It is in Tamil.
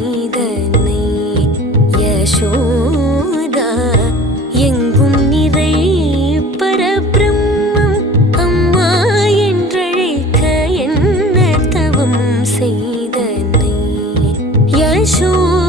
செய்தனை யசோதா எங்கும் நிறை பரபிரம்மம் அம்மா என்றழைக்க என்ன தவம் செய்தனை யசோதா